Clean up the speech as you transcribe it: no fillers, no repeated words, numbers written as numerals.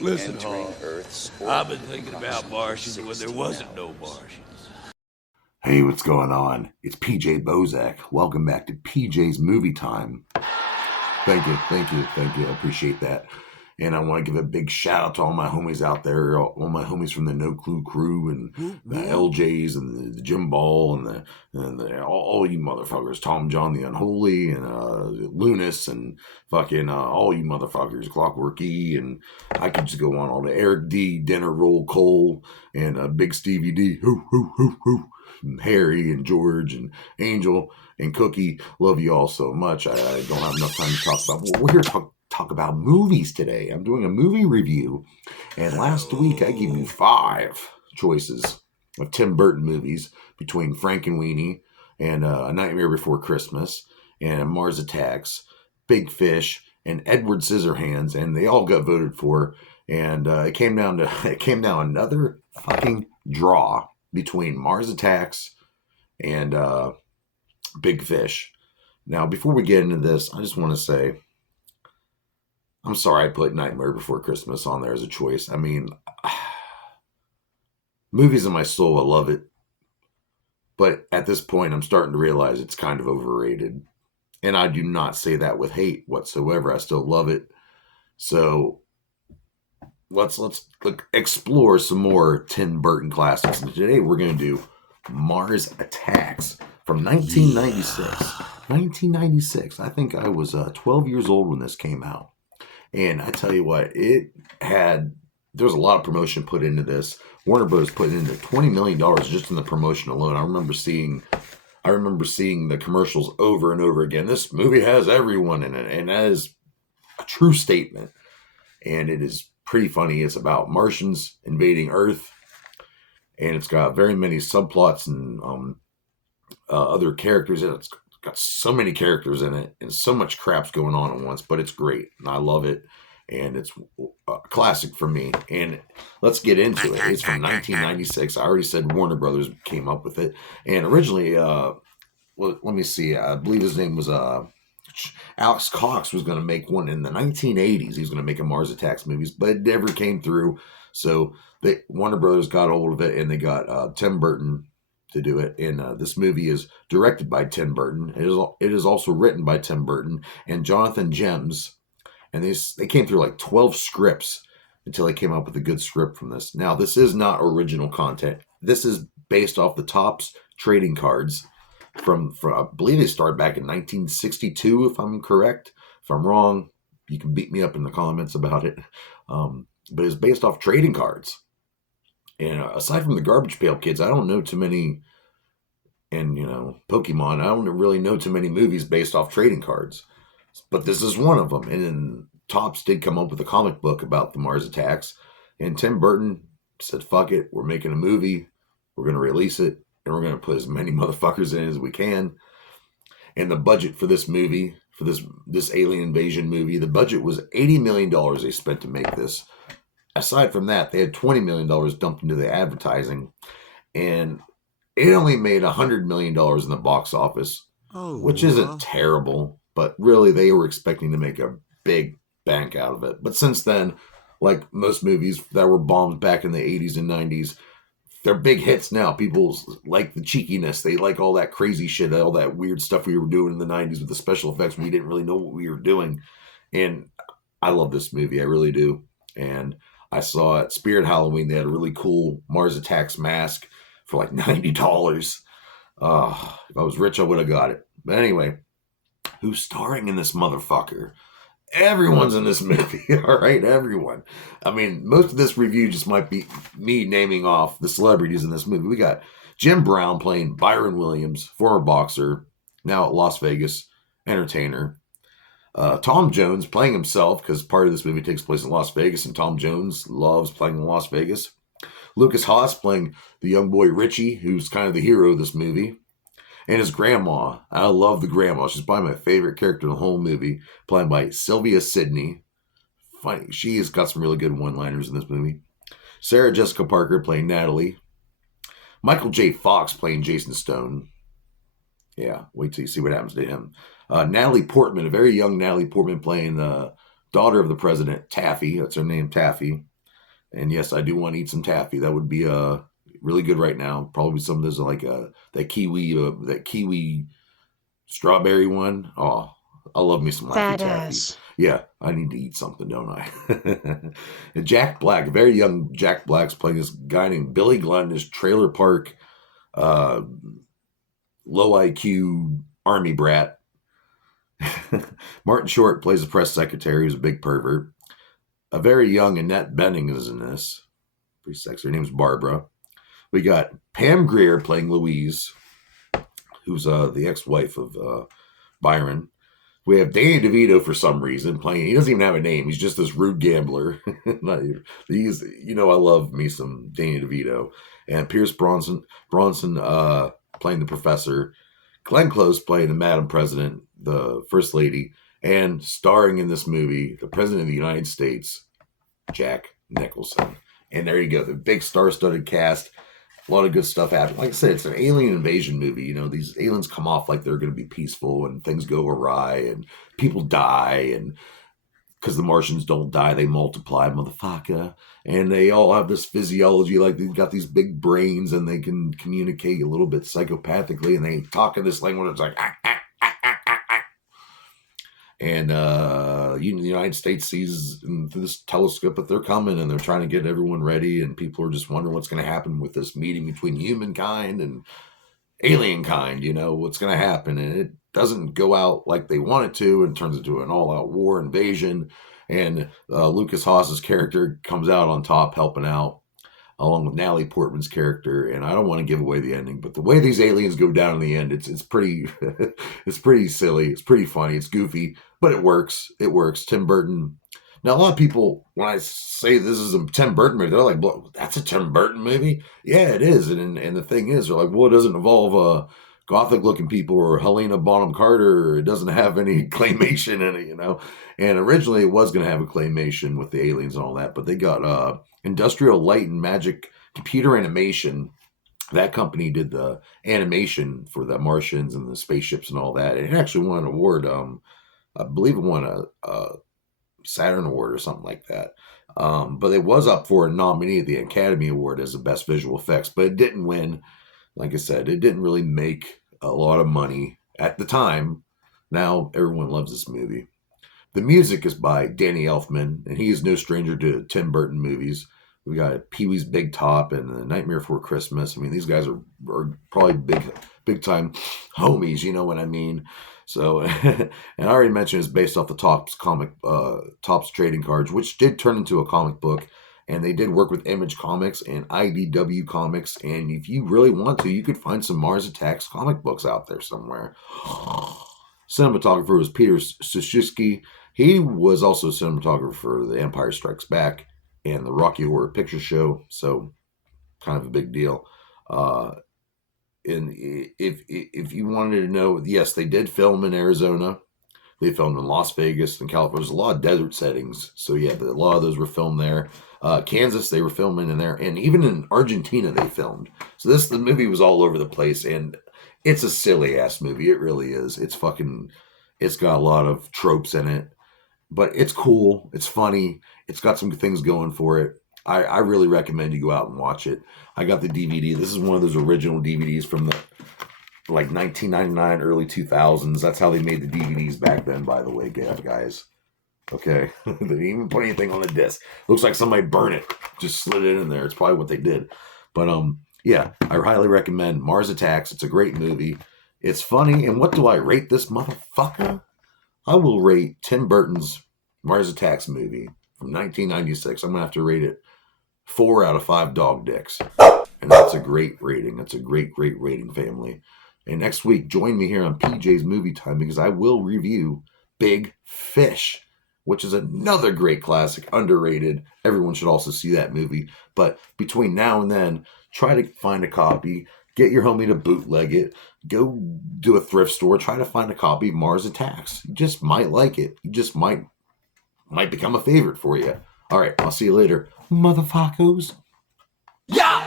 Listen, Hall, I've been thinking about Martians when there wasn't no Martians. Hey, what's going on? It's PJ Bozak. Welcome back to PJ's Movie Time. Thank you. I appreciate that. And I want to give a big shout out to all my homies out there, all my homies from the No Clue crew and the LJs and the Jim Ball and all you motherfuckers, Tom John the Unholy and Lunas and fucking all you motherfuckers, Clockwork E, and I could just go on all the Eric D, Dinner Roll Cole, and Big Stevie D, hoo, and Harry and George and Angel and Cookie. Love you all so much. I don't have enough time to talk about. Well, we're here to talk about movies today. I'm doing a movie review, and last week I gave you 5 choices of Tim Burton movies between Frankenweenie and A Nightmare Before Christmas and Mars Attacks, Big Fish, and Edward Scissorhands, and they all got voted for. And it came down another fucking draw between Mars Attacks and Big Fish. Now, before we get into this, I just want to say, I'm sorry I put Nightmare Before Christmas on there as a choice. I mean, movies of my soul, I love it. But at this point, I'm starting to realize it's kind of overrated. And I do not say that with hate whatsoever. I still love it. So let's explore some more Tim Burton classics. And today we're going to do Mars Attacks from 1996. 1996. I think I was 12 years old when this came out. And I tell you what, there was a lot of promotion put into this. Warner Bros. Put into $20 million just in the promotion alone. I remember seeing the commercials over and over again. This movie has everyone in it, and that is a true statement. And it is pretty funny. It's about Martians invading Earth, and it's got very many subplots and other characters in it. It's got so many characters in it and so much crap's going on at once, but it's great and I love it, and it's a classic for me. And let's get into it. It's from 1996. I already said Warner Brothers came up with it, and originally let me see, I believe his name was Alex Cox was going to make one in the 1980s. He was going to make a Mars Attacks movies, but it never came through. So Warner Brothers got a hold of it, and they got Tim Burton to do it. And this movie is directed by Tim Burton. It is also written by Tim Burton and Jonathan Gems. And they came through like 12 scripts until they came up with a good script from this. Now, this is not original content. This is based off the Topps trading cards from I believe they started back in 1962, if I'm correct. If I'm wrong, you can beat me up in the comments about it. But it's based off trading cards. And aside from the Garbage Pail Kids, I don't know too many, and Pokemon, I don't really know too many movies based off trading cards. But this is one of them. And then Topps did come up with a comic book about the Mars Attacks. And Tim Burton said, fuck it, we're making a movie. We're going to release it. And we're going to put as many motherfuckers in as we can. And the budget for this movie, for this alien invasion movie, the budget was $80 million they spent to make this. Aside from that, they had $20 million dumped into the advertising, and it only made $100 million in the box office, which isn't terrible, but really they were expecting to make a big bank out of it. But since then, like most movies that were bombed back in the 80s and 90s, they're big hits now. People like the cheekiness. They like all that crazy shit, all that weird stuff we were doing in the 90s with the special effects. We didn't really know what we were doing. And I love this movie. I really do. And I saw at Spirit Halloween, they had a really cool Mars Attacks mask for like $90. If I was rich, I would have got it. But anyway, who's starring in this motherfucker? Everyone's in this movie, all right? Everyone. I mean, most of this review just might be me naming off the celebrities in this movie. We got Jim Brown playing Byron Williams, former boxer, now at Las Vegas, entertainer. Tom Jones playing himself, because part of this movie takes place in Las Vegas, and Tom Jones loves playing in Las Vegas. Lucas Haas playing the young boy Richie, who's kind of the hero of this movie. And his grandma. I love the grandma. She's probably my favorite character in the whole movie, played by Sylvia Sidney. Funny. She has got some really good one-liners in this movie. Sarah Jessica Parker playing Natalie. Michael J. Fox playing Jason Stone. Yeah, wait till you see what happens to him. Natalie Portman, a very young Natalie Portman playing daughter of the president, Taffy. That's her name, Taffy. And yes, I do want to eat some taffy. That would be really good right now. Probably some of those like that kiwi strawberry one. Oh, I love me some Laffy Taffy. Badass. Yeah, I need to eat something, don't I? And Jack Black, very young Jack Black's playing this guy named Billy Glenn, this trailer park, low IQ army brat. Martin Short plays the press secretary who's a big pervert. A very young Annette Bening is in this. Pretty sexy. Her name's Barbara. We got Pam Grier playing Louise, who's the ex-wife of Byron. We have Danny DeVito for some reason playing. He doesn't even have a name. He's just this rude gambler. I love me some Danny DeVito. And Pierce Bronson playing the professor. Glenn Close playing the Madam President, the First Lady. And starring in this movie, the President of the United States, Jack Nicholson. And there you go, the big star-studded cast. A lot of good stuff happening. Like I said, it's an alien invasion movie. You know, these aliens come off like they're going to be peaceful and things go awry and people die. And because the Martians don't die, they multiply, motherfucker. And they all have this physiology, like they've got these big brains and they can communicate a little bit psychopathically. And they talk in this language. It's like, And the United States sees through this telescope that they're coming and they're trying to get everyone ready. And people are just wondering what's going to happen with this meeting between humankind and alien kind. You know, what's going to happen. And it doesn't go out like they want it to and turns into an all-out war invasion. And Lucas Haas's character comes out on top helping out, along with Natalie Portman's character. And I don't want to give away the ending, but the way these aliens go down in the end, it's pretty it's pretty silly. It's pretty funny. It's goofy, but it works. It works. Tim Burton. Now, a lot of people, when I say this is a Tim Burton movie, they're like, well, that's a Tim Burton movie? Yeah, it is. And the thing is, they're like, well, it doesn't involve Gothic-looking people or Helena Bonham Carter. Or it doesn't have any claymation in it, you know? And originally it was going to have a claymation with the aliens and all that, but they got Industrial Light and Magic Computer Animation. That company did the animation for the Martians and the spaceships and all that. And it actually won an award. I believe it won a Saturn Award or something like that. But it was up for a nominee at the Academy Award as the best visual effects, but it didn't win. Like I said, it didn't really make a lot of money at the time. Now everyone loves this movie. The music is by Danny Elfman, and he is no stranger to Tim Burton movies. We got Pee-wee's Big Top and The Nightmare Before Christmas. I mean, these guys are probably big time homies, you know what I mean? So, and I already mentioned it's based off the Topps trading cards, which did turn into a comic book. And they did work with Image Comics and IDW Comics. And if you really want to, you could find some Mars Attacks comic books out there somewhere. Cinematographer was Peter Sushitsky. He was also cinematographer for The Empire Strikes Back and the Rocky Horror Picture Show. So kind of a big deal. And if you wanted to know, yes, they did film in Arizona. They filmed in Las Vegas and California. There's a lot of desert settings. So yeah, a lot of those were filmed there. Kansas, they were filming in there. And even in Argentina, they filmed. So the movie was all over the place. And it's a silly ass movie. It really is. It's got a lot of tropes in it. But it's cool. It's funny. It's got some things going for it. I really recommend you go out and watch it. I got the DVD. This is one of those original DVDs from the 1999, early 2000s. That's how they made the DVDs back then, by the way, guys. Okay. They didn't even put anything on the disc. Looks like somebody burned it. Just slid it in there. It's probably what they did. But yeah, I highly recommend Mars Attacks. It's a great movie. It's funny. And what do I rate this motherfucker? I will rate Tim Burton's Mars Attacks movie from 1996. I'm going to have to rate it 4 out of 5 dog dicks. And that's a great rating. That's a great rating, family. And next week, join me here on PJ's Movie Time because I will review Big Fish, which is another great classic, underrated. Everyone should also see that movie. But between now and then, try to find a copy. Get your homie to bootleg it. Go do a thrift store. Try to find a copy of Mars Attacks. You just might like it. You just might become a favorite for you. All right, I'll see you later, motherfuckers. Yeah!